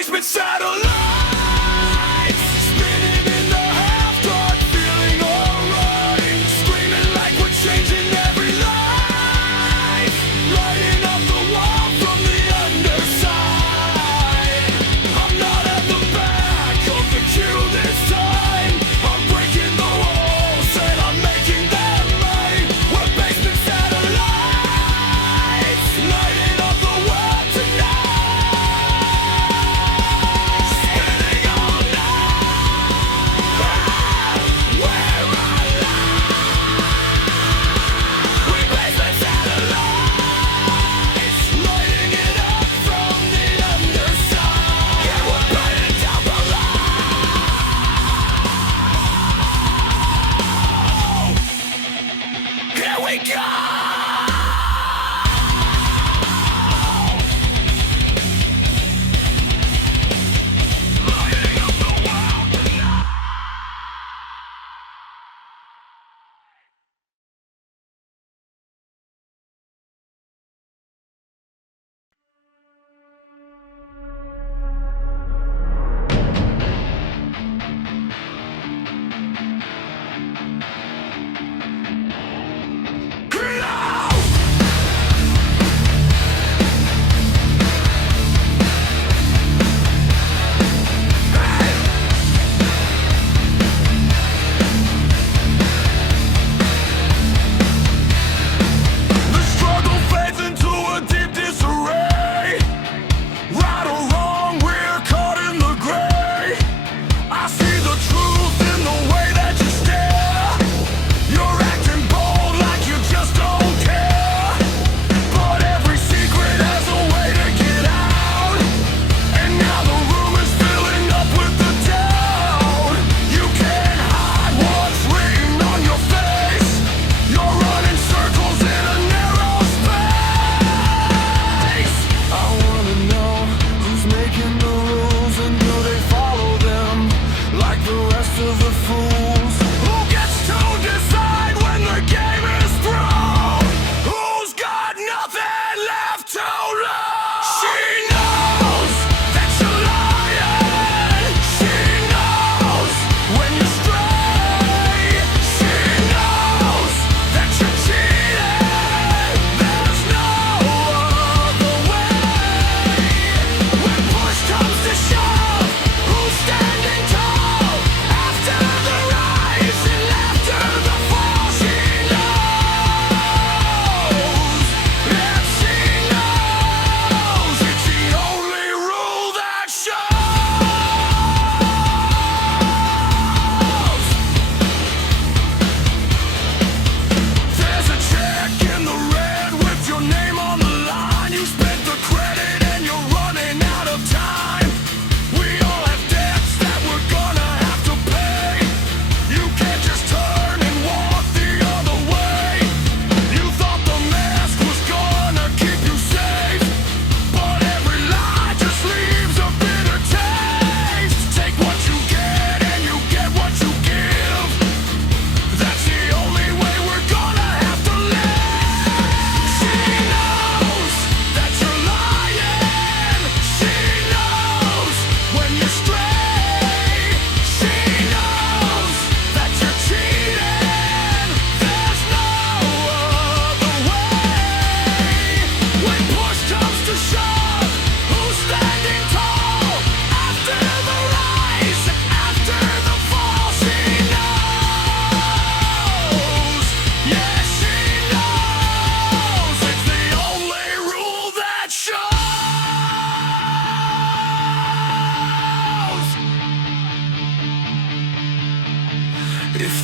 Basement satellites.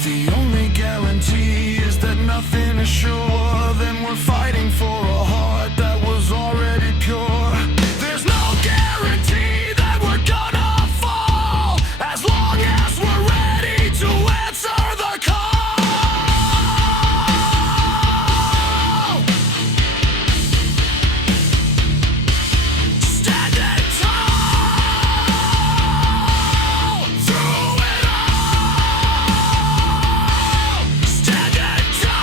The only guarantee is that nothing is sure. Then we're fighting for a heart that was already pure. There's no guarantee that we're gonna fall, as long as we're ready to answer the call. Standing tall through it all. Standing tall.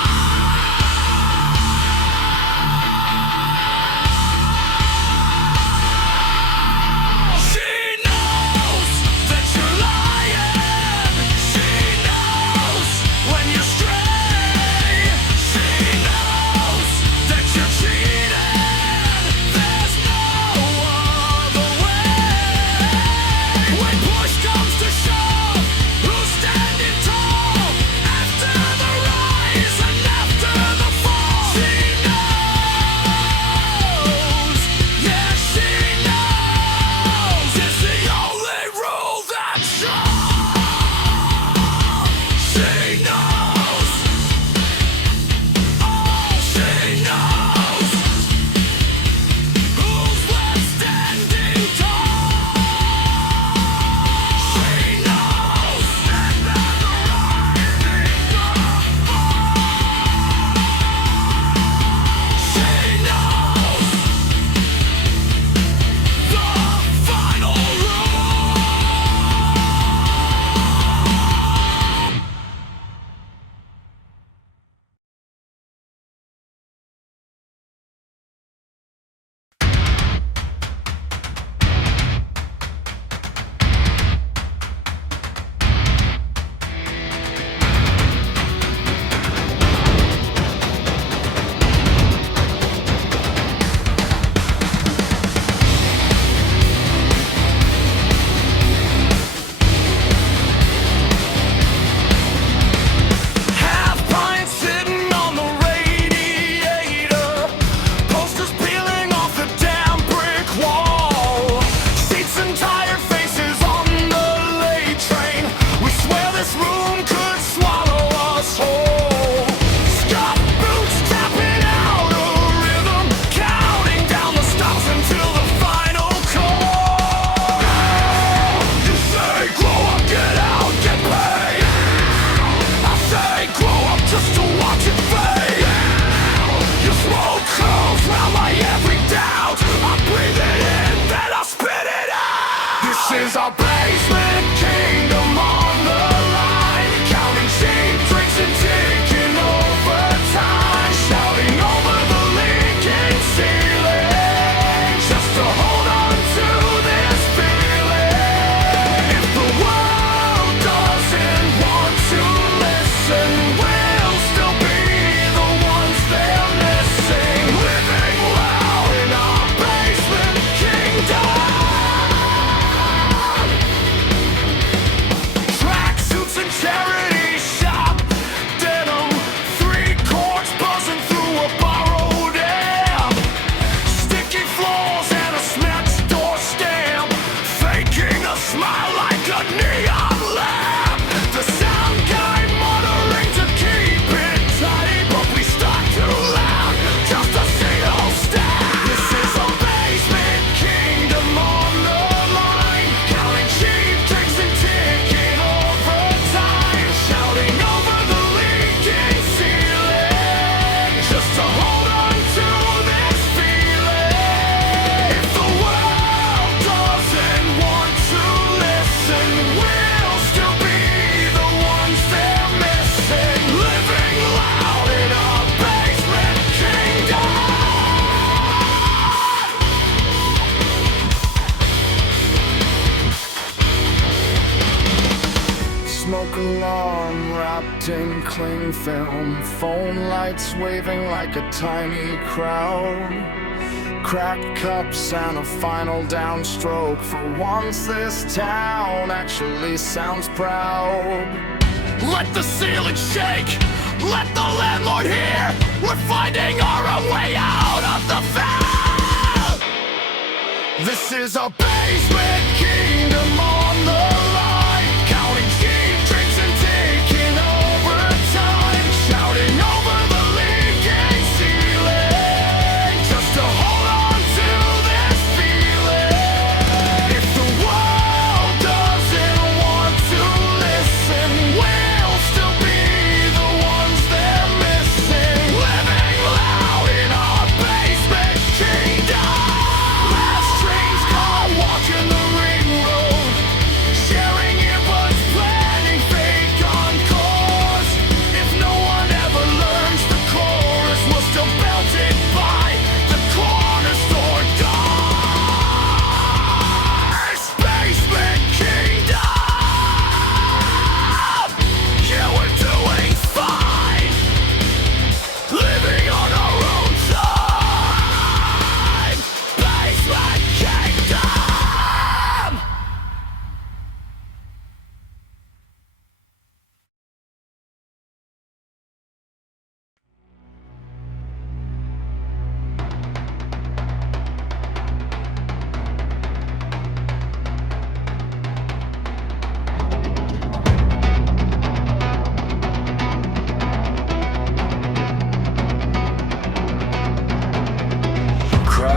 She knows that you're lying. She knows when you stray. She knows that you're cheating. There's no other way. When push comes to shove, who's standing tall after the rise and after the fall? She knows, yeah, she knows. It's the only rule that's sure. She knows, oh, she knows. Who's left standing tall? She knows, and that the rising sun falls. She knows the final rule. Half pint sitting on the radiator, posters peeling off the damn brick wall, seats and tired faces on the late train. We swear this room could swallow us whole. Scuff boots tapping out a rhythm, counting down the stops until the final call. You say grow up, get out, get paid. I say grow up just to watch it fade. Your smoke curls round my every doubt. I breathe it in, then I spit it out. This is our basement kingdom on the line, counting cheap drinks and taking over time, shouting over the leaking ceiling, just to hold on to this feeling. If the world doesn't want to listen, we'll still be the ones they're missing, living loud in our basement kingdom. Tracksuits and charity shop denim, 3 chords buzzing through a borrowed amp, sticky floors and a smashed door stamp, faking a smile like a neon lamp. The sound guy muttering to keep it tight, but we start too loud just to see those stats. This is a basement kingdom on the line, counting cheap drinks and taking over time, shouting over the leaking ceiling, just to hold on to this feeling. If the world doesn't want to listen, we'll still be the ones they're missing, living loud in our basement kingdom. Smoke alarm wrapped in cling film, phone lights waving like a tiny crowd, cracked cups and a final downstroke. For once this town actually sounds proud. Let the ceiling shake, let the landlord hear. We're finding our own way out of the foul. This is a basement kingdom on the line, counting cheap drinks and taking over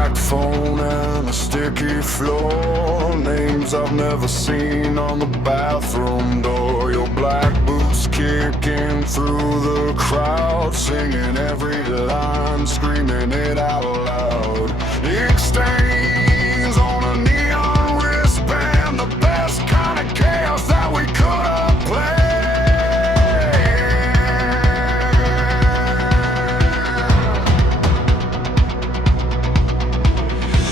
cracked phone and a sticky floor. Names I've never seen on the bathroom door. Your black boots kicking through the crowd, singing every line, screaming it out loud. Ink stains on a neon wristband, the best kind of chaos that we could have planned.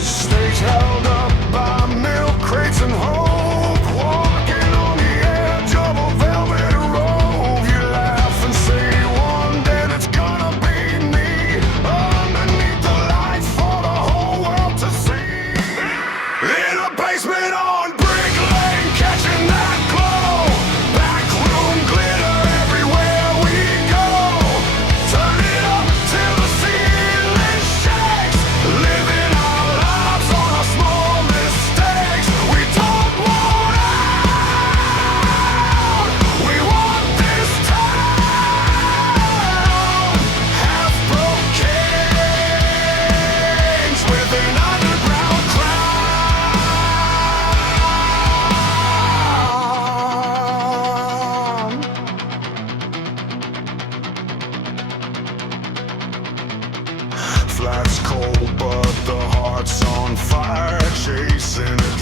Stage held up by milk crates and hope, walking on the edge of a velvet robe. You laugh and say one day it's gonna be me, underneath the lights for the whole world to see. In a basement on Brick Lane, catching that glow, back room glitter everywhere we go. Turn it up till the ceiling shakes, living our lives on our small mistakes. We don't want out, we want this town. Half broke cage with an underground crown. Flats cold, but the heart's on fire, chasing it